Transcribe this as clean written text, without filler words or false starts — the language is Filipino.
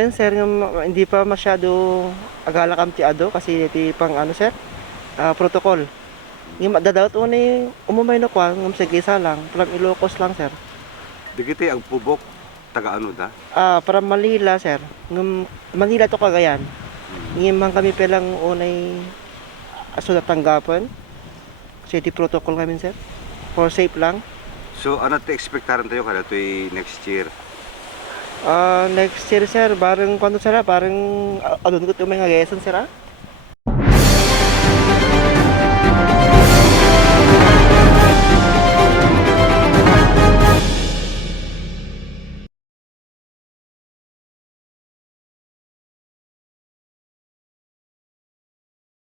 gawin sir, hindi pa masyado agala kam ti ado kasi ti pang ano sir, protocol. Yung dadawat unay umumay no kwa ngam sige isa lang, parang Ilocos lang sir. Digiti ang pubok taga ano da? Para Manila sir. Ngam Manila to Cagayan. Ngim man kami pelang unay aso na tanggapan. Kasi ti protocol kami sir. For safe lang. So ano ti expectaran tayo kada to'y next year? Next year sir, bareng kwento sir, bareng adun ko may nga geson sir.